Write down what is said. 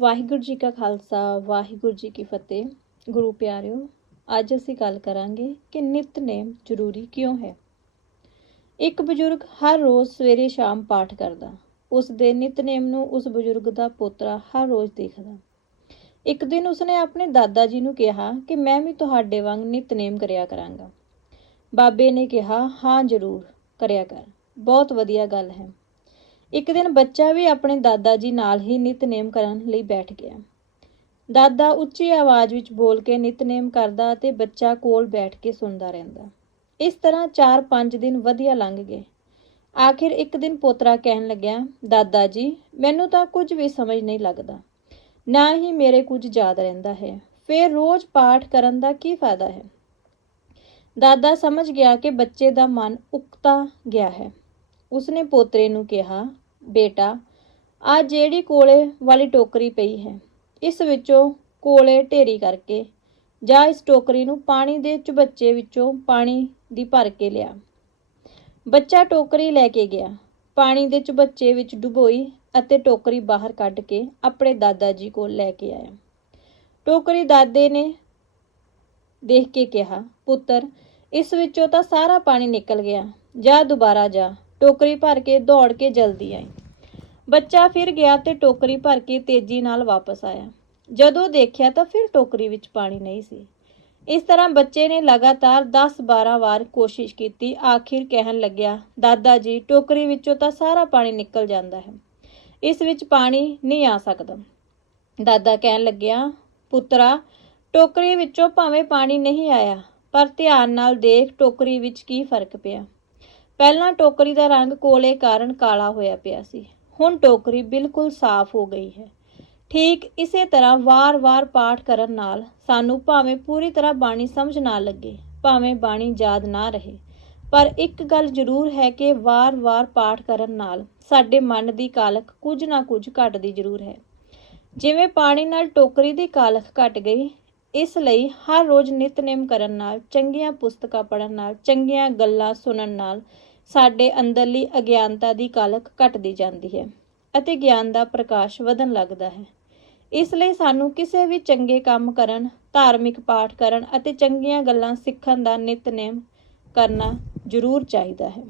ਵਾਹਿਗੁਰੂ ਜੀ ਕਾ ਖਾਲਸਾ, ਵਾਹਿਗੁਰੂ ਜੀ ਕੀ ਫਤਿਹ। ਗੁਰੂ ਪਿਆਰਿਓ, ਅੱਜ ਅਸੀਂ ਗੱਲ ਕਰਾਂਗੇ ਕਿ ਨਿਤਨੇਮ ਜ਼ਰੂਰੀ ਕਿਉਂ ਹੈ? ਇੱਕ ਬਜ਼ੁਰਗ ਹਰ ਰੋਜ਼ ਸਵੇਰੇ ਸ਼ਾਮ ਪਾਠ ਕਰਦਾ, ਉਸ ਦੇ ਨਿਤਨੇਮ ਨੂੰ ਉਸ ਬਜ਼ੁਰਗ ਦਾ ਪੋਤਰਾ ਹਰ ਰੋਜ਼ ਦੇਖਦਾ। ਇੱਕ ਦਿਨ ਉਸਨੇ ਆਪਣੇ ਦਾਦਾ ਜੀ ਨੂੰ ਕਿਹਾ ਕਿ ਮੈਂ ਵੀ ਤੁਹਾਡੇ ਵਾਂਗ ਨਿਤਨੇਮ ਕਰਿਆ ਕਰਾਂਗਾ। ਬਾਬੇ ਨੇ ਕਿਹਾ, ਹਾਂ, ਜ਼ਰੂਰ ਕਰਿਆ ਕਰ। ਬਹੁਤ ਵਧੀਆ ਗੱਲ ਹੈ। ਇੱਕ ਦਿਨ ਬੱਚਾ ਵੀ ਆਪਣੇ ਦਾਦਾ ਜੀ ਨਾਲ ਹੀ ਨਿਤਨੇਮ ਕਰਨ ਲਈ ਬੈਠ ਗਿਆ। ਦਾਦਾ ਉੱਚੀ ਆਵਾਜ਼ ਵਿੱਚ ਬੋਲ ਕੇ ਨਿਤਨੇਮ ਕਰਦਾ ਅਤੇ ਬੱਚਾ ਕੋਲ ਬੈਠ ਕੇ ਸੁਣਦਾ ਰਹਿੰਦਾ। ਇਸ ਤਰ੍ਹਾਂ 4-5 ਦਿਨ ਵਧੀਆ ਲੰਘ ਗਏ। ਆਖਿਰ ਇੱਕ ਦਿਨ ਪੋਤਰਾ ਕਹਿਣ ਲੱਗਿਆ, ਦਾਦਾ ਜੀ, ਮੈਨੂੰ ਤਾਂ ਕੁਝ ਵੀ ਸਮਝ ਨਹੀਂ ਲੱਗਦਾ। ਨਾ ਹੀ ਮੇਰੇ ਕੁਝ ਯਾਦ ਰਹਿੰਦਾ ਹੈ। ਫਿਰ ਰੋਜ਼ ਪਾਠ ਕਰਨ ਦਾ ਕੀ ਫਾਇਦਾ ਹੈ? ਦਾਦਾ ਸਮਝ ਗਿਆ ਕਿ ਬੱਚੇ ਦਾ ਮਨ ਉਕਤਾ ਗਿਆ ਹੈ। ਉਸਨੇ ਪੋਤਰੇ ਨੂੰ ਕਿਹਾ, ਬੇਟਾ ਆ ਜਿਹੜੀ ਕੋਲੇ ਵਾਲੀ ਟੋਕਰੀ ਪਈ ਹੈ, ਇਸ ਵਿੱਚੋਂ ਕੋਲੇ ਢੇਰੀ ਕਰਕੇ ਜਾਂ ਇਸ ਟੋਕਰੀ ਨੂੰ ਪਾਣੀ ਦੇ ਚੁਬੱਚੇ ਵਿੱਚੋਂ ਪਾਣੀ ਦੀ ਭਰ ਕੇ ਲਿਆ। ਬੱਚਾ ਟੋਕਰੀ ਲੈ ਕੇ ਗਿਆ। ਪਾਣੀ ਦੇ ਚੁਬੱਚੇ ਵਿੱਚ ਡੁਬੋਈ ਅਤੇ ਟੋਕਰੀ ਬਾਹਰ ਕੱਢ ਕੇ ਆਪਣੇ ਦਾਦਾ ਜੀ ਕੋਲ ਲੈ ਕੇ ਆਇਆ। ਟੋਕਰੀ ਦਾਦੇ ਨੇ ਦੇਖ ਕੇ ਕਿਹਾ, ਪੁੱਤਰ, ਇਸ ਵਿੱਚੋਂ ਤਾਂ ਸਾਰਾ ਪਾਣੀ ਨਿਕਲ ਗਿਆ। ਜਾ ਦੁਬਾਰਾ ਜਾ। ਟੋਕਰੀ ਭਰ ਕੇ ਦੌੜ ਕੇ ਜਲਦੀ ਆਈ। ਬੱਚਾ ਫਿਰ ਗਿਆ ਤੇ ਟੋਕਰੀ ਭਰ ਕੇ ਤੇਜ਼ੀ ਨਾਲ ਵਾਪਸ ਆਇਆ। ਜਦੋਂ ਦੇਖਿਆ ਤਾਂ ਫਿਰ ਟੋਕਰੀ ਵਿੱਚ ਪਾਣੀ ਨਹੀਂ ਸੀ। ਇਸ ਤਰ੍ਹਾਂ ਬੱਚੇ ਨੇ ਲਗਾਤਾਰ 10-12 ਵਾਰ ਕੋਸ਼ਿਸ਼ ਕੀਤੀ। ਆਖਿਰ ਕਹਿਣ ਲੱਗਿਆ, ਦਾਦਾ ਜੀ, ਟੋਕਰੀ ਵਿੱਚੋਂ ਤਾਂ ਸਾਰਾ ਪਾਣੀ ਨਿਕਲ ਜਾਂਦਾ ਹੈ। ਇਸ ਵਿੱਚ ਪਾਣੀ ਨਹੀਂ ਆ ਸਕਦਾ। ਦਾਦਾ ਕਹਿਣ ਲੱਗਿਆ, ਪੁੱਤਰਾ, ਟੋਕਰੀ ਵਿੱਚੋਂ ਭਾਵੇਂ ਪਾਣੀ ਨਹੀਂ ਆਇਆ, ਪਰ ਧਿਆਨ ਨਾਲ ਦੇਖ ਟੋਕਰੀ ਵਿੱਚ ਕੀ ਫ਼ਰਕ ਪਿਆ। ਪਹਿਲਾਂ ਟੋਕਰੀ ਦਾ ਰੰਗ ਕੋਲੇ ਕਾਰਨ ਕਾਲਾ ਹੋਇਆ ਪਿਆ ਸੀ। ਹੁਣ ਟੋਕਰੀ ਬਿਲਕੁਲ ਸਾਫ਼ ਹੋ ਗਈ ਹੈ। ਠੀਕ ਇਸੇ ਤਰ੍ਹਾਂ ਵਾਰ-ਵਾਰ ਪਾਠ ਕਰਨ ਨਾਲ ਸਾਨੂੰ ਭਾਵੇਂ ਪੂਰੀ ਤਰ੍ਹਾਂ ਬਾਣੀ ਸਮਝ ਨਾ ਲੱਗੇ, ਭਾਵੇਂ ਬਾਣੀ ਯਾਦ ਨਾ ਰਹੇ। ਪਰ ਇੱਕ ਗੱਲ ਜ਼ਰੂਰ ਹੈ ਕਿ ਵਾਰ-ਵਾਰ ਪਾਠ ਕਰਨ ਨਾਲ ਸਾਡੇ ਮਨ ਦੀ ਕਾਲਖ ਕੁਝ ਨਾ ਕੁਝ ਘਟਦੀ ਜ਼ਰੂਰ ਹੈ। ਜਿਵੇਂ ਪਾਣੀ ਨਾਲ ਟੋਕਰੀ ਦੀ ਕਾਲਖ ਘਟ ਗਈ, ਇਸ ਲਈ ਹਰ ਰੋਜ਼ ਨਿਤਨੇਮ ਕਰਨ ਨਾਲ, ਚੰਗੀਆਂ ਪੁਸਤਕਾਂ ਪੜ੍ਹਨ ਨਾਲ, ਚੰਗੀਆਂ ਗੱਲਾਂ ਸੁਣਨ ਨਾਲ ਸਾਡੇ ਅੰਦਰਲੀ ਅਗਿਆਨਤਾ ਦੀ ਕਾਲਕ ਘਟਦੀ ਜਾਂਦੀ ਹੈ ਅਤੇ ਗਿਆਨ ਦਾ ਪ੍ਰਕਾਸ਼ ਵਧਣ ਲੱਗਦਾ ਹੈ। ਇਸ ਲਈ ਸਾਨੂੰ ਕਿਸੇ ਵੀ ਚੰਗੇ ਕੰਮ ਕਰਨ, ਧਾਰਮਿਕ ਪਾਠ ਕਰਨ ਅਤੇ ਚੰਗੀਆਂ ਗੱਲਾਂ ਸਿੱਖਣ ਦਾ ਨਿਤਨੇਮ ਕਰਨਾ ਜ਼ਰੂਰ ਚਾਹੀਦਾ ਹੈ।